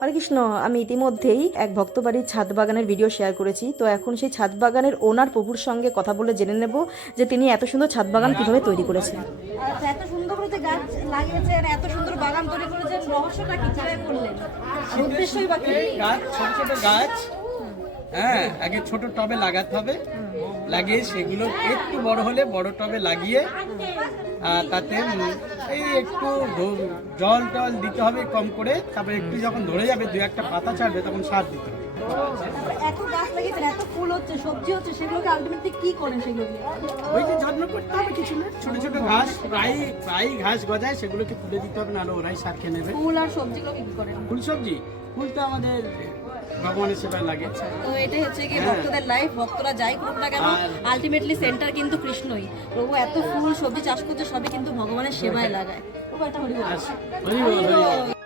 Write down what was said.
হরে কৃষ্ণ। আমি ইতিমধ্যেই এক ভক্তবাড়ির ছাদ বাগানের ভিডিও শেয়ার করেছি। তো এখন সেই ছাদ বাগানের ওনার প্রভুর সঙ্গে কথা বলে জেনে নেব যে তিনি এত সুন্দর ছাদ বাগান কিভাবে তৈরি করেছেন। আচ্ছা, এত সুন্দর করে যে গাছ লাগিয়েছেন, এত সুন্দর বাগান তৈরি করেছেন, রহস্যটা কি কিভাবে করলেন? আর উদ্দেশ্যই বা কি? গাছ, ছোট ছোট গাছ, হ্যাঁ, আগে ছোট টবে লাগাতে হবে। লাগিয়ে সেগুলো একটু বড় হলে বড় টবে লাগিয়ে তাতে এই একটু জল টল দিতে হবে কম করে। তারপরে একটু যখন ধরে যাবে, দু একটা পাতা ছাড়বে, তখন সার দিতে হবে। এত গাছ লাগিয়েছেন, এত ফুল হচ্ছে, সবজি হচ্ছে, সেগুলোকে আলটিমেটলি কি করেন সেগুলো দিয়ে? ওই যে যত্ন করতে হবে, কিছু না, ছোট ছোট ঘাস প্রায় ঘাস গজায়, সেগুলোকে তুলে দিতে হবে, নাহলে ওরাই সার খেয়ে নেবে। ফুল আর সবজিগুলোকে কি করেন? ফুল সবজি, ফুল তো আমাদের ভগবানের সেবায় লাগে। তো এটাই হচ্ছে কি ভক্তদের লাইফ। ভক্তরা যাই করুক না কেন, আলটিমেটলি সেন্টার কিন্তু কৃষ্ণই। প্রভু এত ফুল সবজি চাষ করতে, সবই কিন্তু ভগবানের সেবায় লাগায়। প্রভু একটা হরি বল। হরি বল, হরি বল।